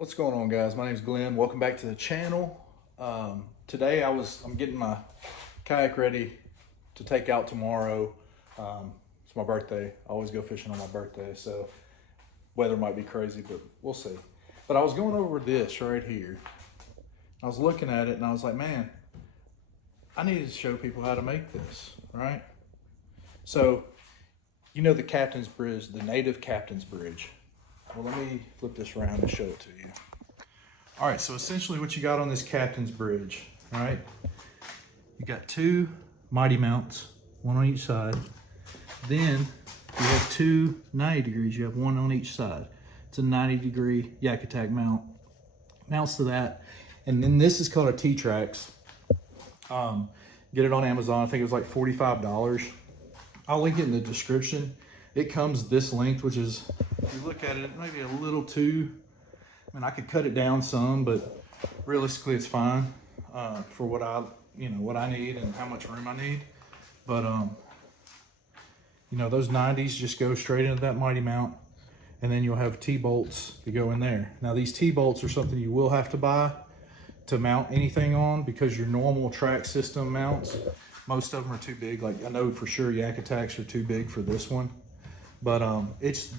What's going on, guys? My name is Glenn. Welcome back to the channel. Today I'm getting my kayak ready to take out tomorrow. It's my birthday. I always go fishing on my birthday, so weather might be crazy, but we'll see. But I was going over this right here. I was looking at it and I was like, man, I need to show people how to make this, right? So, you know the Captainsbridge, the native Captainsbridge. Well, let me flip this around and show it to you. All right, so essentially what you got on this Captainsbridge, right? You got two mighty mounts, one on each side. Then you have two 90 degrees. You have one on each side. It's a 90-degree Yak Attack mount. Mounts to that. And then this is called a T-Trax. Get it on Amazon. I think it was like $45. I'll link it in the description. It comes this length, which is, if you look at it, maybe a little too, I mean, I could cut it down some, but realistically it's fine for what I need and how much room I need. But, those 90s just go straight into that mighty mount, and then you'll have T-bolts to go in there. Now, these T-bolts are something you will have to buy to mount anything on, because your normal track system mounts, most of them are too big. Like, I know for sure Yak Attacks are too big for this one. But it's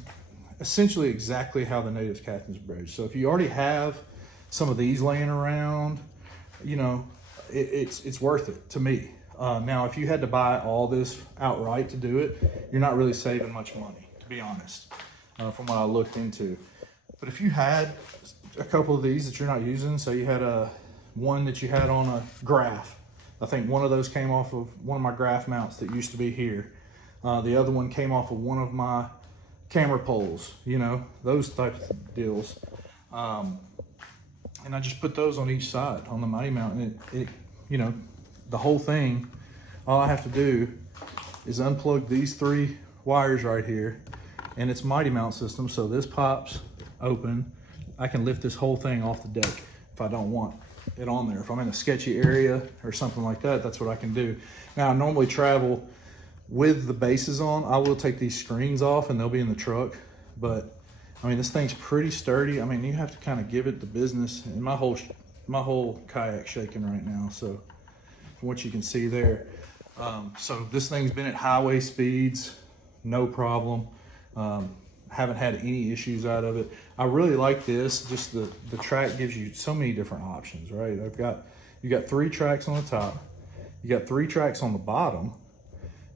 essentially exactly how the native Captainsbridge. So if you already have some of these laying around, it's worth it to me. Now, if you had to buy all this outright to do it, you're not really saving much money, to be honest, from what I looked into. But if you had a couple of these that you're not using, so you had one that you had on a graph. I think one of those came off of one of my graph mounts that used to be here. The other one came off of one of my camera poles, those types of deals. And I just put those on each side on the mighty mount, and the whole thing, all I have to do is unplug these three wires right here, and it's mighty mount system. So this pops open. I can lift this whole thing off the deck if I don't want it on there. If I'm in a sketchy area or something like that, that's what I can do. Now, I normally travel with the bases on. I will take these screens off and they'll be in the truck, but I mean, this thing's pretty sturdy. I mean, you have to kind of give it the business, and my whole kayak shaking right now, so from what you can see there. So this thing's been at highway speeds, no problem. Haven't had any issues out of it. I really like this. Just the track gives you so many different options, right? You got 3 tracks on the top, you got 3 tracks on the bottom.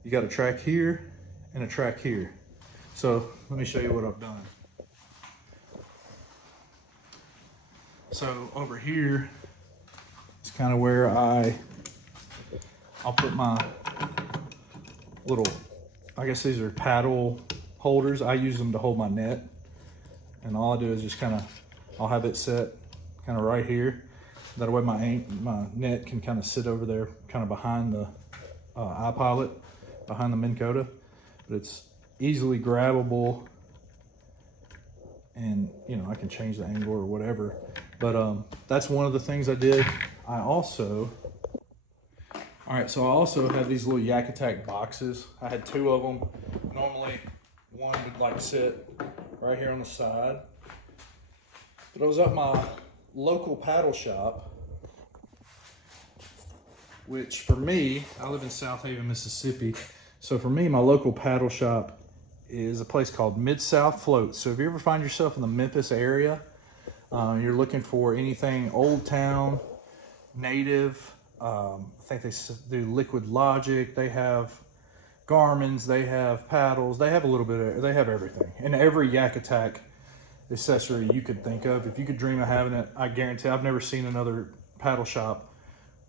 You got a track here and a track here. So let me show you what I've done. So over here is kind of where I'll put my little, I guess these are paddle holders. I use them to hold my net. And all I do is just I'll have it set kind of right here. That way my net can kind of sit over there, kind of behind the iPilot, behind the Minn Kota, but it's easily grabbable, and I can change the angle or whatever. But that's one of the things I did. I also have these little Yak Attack boxes. I had 2 of them. Normally one would like sit right here on the side, but I was at my local paddle shop, which for me, I live in South Haven, Mississippi. So for me, my local paddle shop is a place called Mid-South Floats. So if you ever find yourself in the Memphis area, you're looking for anything Old Town, native, I think they do Liquid Logic, they have Garmin's, they have paddles, they have they have everything. And every Yak Attack accessory you could think of. If you could dream of having it, I guarantee, I've never seen another paddle shop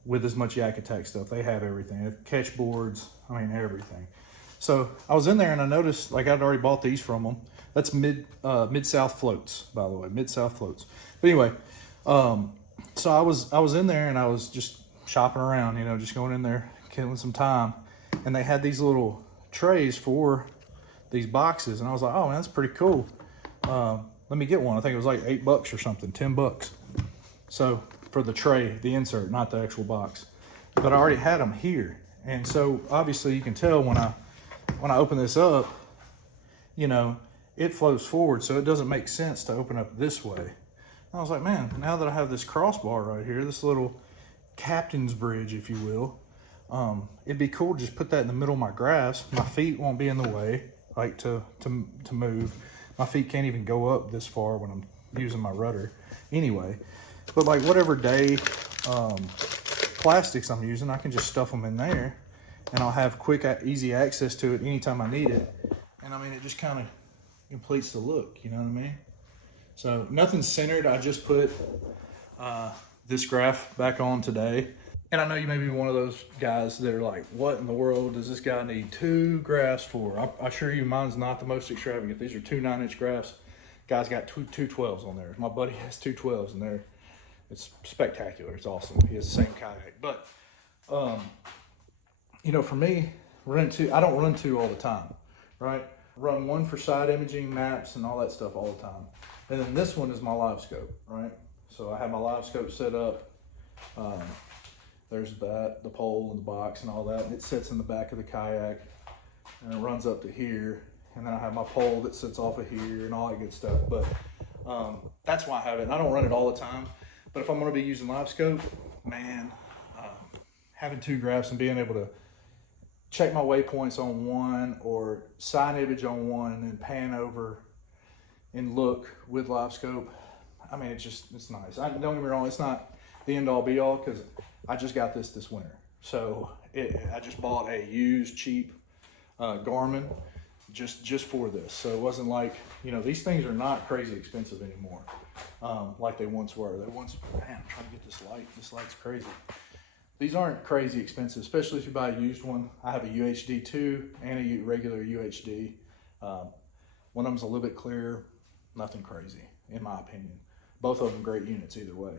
with as much Yak Attack stuff. They have everything. They have catch boards, I mean, everything. So I was in there and I noticed, like, I'd already bought these from them. That's Mid-South Floats, by the way, Mid-South Floats. But anyway, so I was in there and I was just shopping around, just going in there, killing some time. And they had these little trays for these boxes. And I was like, oh man, that's pretty cool. Let me get one. I think it was like $8 or something, $10. So for the tray, the insert, not the actual box. But I already had them here. And so obviously you can tell when I open this up, it flows forward. So it doesn't make sense to open up this way. I was like, man, now that I have this crossbar right here, this little Captainsbridge, if you will, it'd be cool to just put that in the middle of my grass. My feet won't be in the way, like to move. My feet can't even go up this far when I'm using my rudder anyway. But like whatever day plastics I'm using, I can just stuff them in there and I'll have quick, easy access to it anytime I need it. And I mean, it just kind of completes the look, you know what I mean? So nothing's centered. I just put this graph back on today. And I know you may be one of those guys that are like, what in the world does this guy need 2 graphs for? I assure you mine's not the most extravagant. These are 2 9-inch graphs. Guy's got two 12s on there. My buddy has 2 12s and it's spectacular. It's awesome. He has the same kayak. But, you know, for me, I don't run 2 all the time, right? Run 1 for side imaging, maps, and all that stuff all the time. And then this one is my live scope, right? So I have my live scope set up. There's the pole and the box and all that. And it sits in the back of the kayak and it runs up to here. And then I have my pole that sits off of here and all that good stuff. But that's why I have it. And I don't run it all the time. But if I'm gonna be using live scope, man, having 2 graphs and being able to check my waypoints on one or side image on one and then pan over and look with live scope, I mean, it's nice. Don't get me wrong, it's not the end all be all because I just got this winter. So I just bought a used cheap Garmin just for this. So it wasn't like, you know, these things are not crazy expensive anymore like they once were. Man, I'm trying to get this light. This light's crazy. These aren't crazy expensive, especially if you buy a used one. I have a UHD 2 and a regular UHD. One of them's a little bit clearer, nothing crazy, in my opinion. Both of them great units either way.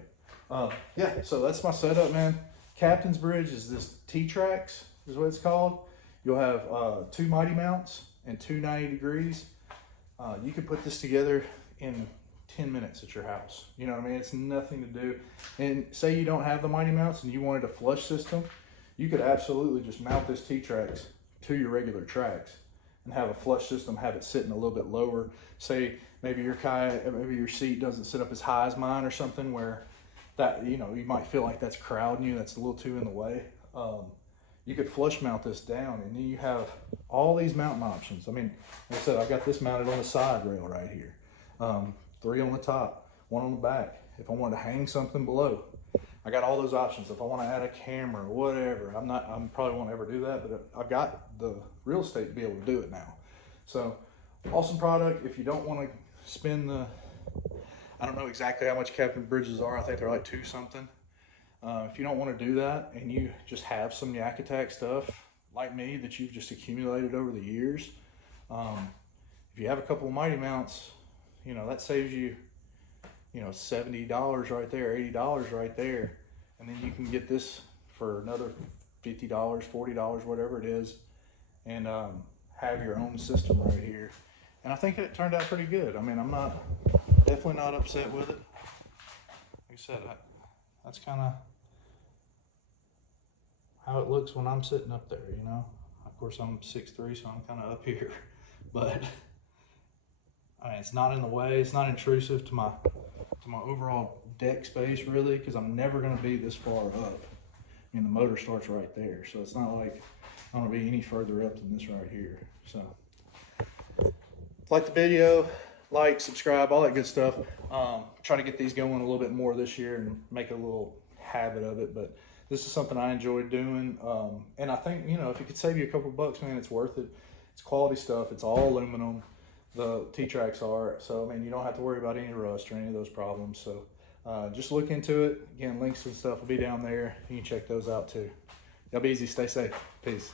Yeah, so that's my setup, man. Captainsbridge is this T-Trax, is what it's called. You'll have 2 mighty mounts and 2 90 degrees. You can put this together in 10 minutes at your house. You know what I mean? It's nothing to do. And say you don't have the mighty mounts and you wanted a flush system, you could absolutely just mount this T-Trax to your regular tracks and have a flush system, have it sitting a little bit lower. Say maybe your kayak, maybe your seat doesn't sit up as high as mine or something where that, you know, you might feel like that's crowding you, that's a little too in the way. You could flush mount this down and then you have all these mounting options. I mean, like I said, I've got this mounted on the side rail right here. 3 on the top, 1 on the back. If I want to hang something below, I got all those options. If I want to add a camera or whatever, I probably won't ever do that, but I've got the real estate to be able to do it now. So awesome product. If you don't want to spend I don't know exactly how much Captainsbridges are. I think they're like 2 something. If you don't want to do that and you just have some Yak Attack stuff like me that you've just accumulated over the years, if you have a couple of mighty mounts, you know, that saves you, you know, $70 right there, $80 right there. And then you can get this for another $50, $40, whatever it is, and have your own system right here. And I think it turned out pretty good. I mean, I'm definitely not upset with it. Like I said, that's kind of how it looks when I'm sitting up there, you know. Of course, I'm 6'3", so I'm kind of up here, but I mean, it's not in the way. It's not intrusive to my overall deck space, really, because I'm never going to be this far up. I mean, the motor starts right there, so it's not like I'm going to be any further up than this right here. So, like the video, like, subscribe, all that good stuff. Try to get these going a little bit more this year and make a little habit of it. But this is something I enjoyed doing, and I think, you know, if it could save you a couple bucks, man, it's worth it. It's quality stuff. It's all aluminum. The T-Trax are, so I mean, you don't have to worry about any rust or any of those problems. So just look into it. Again, links and stuff will be down there. You can check those out too. Y'all be easy, stay safe. Peace.